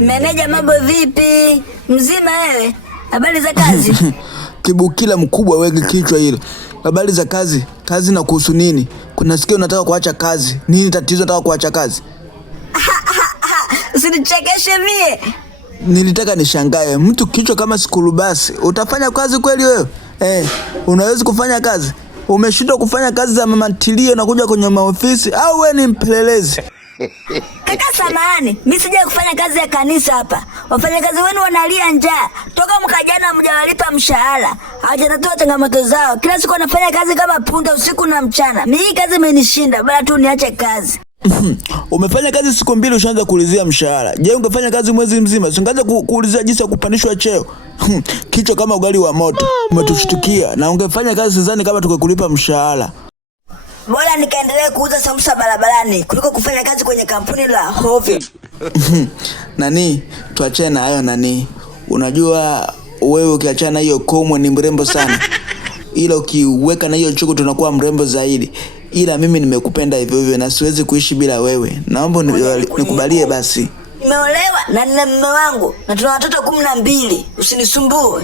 Meneja, mambo vipi? Mzima wewe? Habari za kazi? Kibukila mkubwa wege kichwa hilo. Habari za kazi? Kazi na kuhusu nini? Kuna sikia unataka kuacha kazi. Nini tatizo unataka kuacha kazi? Usinichekeshe mie. Nilitaka nishangae. Mtu kichwa kama sikulubasi. Utafanya kazi kweli wewe? Unaweza kufanya kazi? Umeshindwa kufanya kazi za mama ntilie na kuja kwenye maofisi au wewe ni mpelelezi? Kaka samahani, mimi sija kufanya kazi ya kanisa hapa. Wafanyakazi wenu wanalia njaa. Toka mkajana mjawalipa mshahara. Hawajatatua changamoto zao. Kila siku wanafanya kazi kama punda usiku na mchana. Mimi hii kazi imenishinda, bora tu niache kazi. Umefanya kazi siku 2 ushaanza kuulizia mshahara. Je, ungefanya kazi mwezi mzima usingeanza kuulizia jinsi ya kupandishwa cheo? Kichwa kama ugali wa moto. Umetushtukia na ungefanya kazi sidhani kama tukikulipa mshahara. Bora nikaendelea kuuza sambusa barabarani kuliko kufanya kazi kwenye kampuni la hovyo. Nani, tuachane na hayo nani. Unajua wewe ukiachana hiyo komwe ni mrembo sana. Ila ukiweka na hiyo chuku tunakuwa mrembo zaidi. Ila mimi nimekupenda hivyo hivyo na siwezi kuishi bila wewe. Naomba nikubalie basi. Nimeolewa na nina mume wangu na tuna watoto 12. Usinisumbue.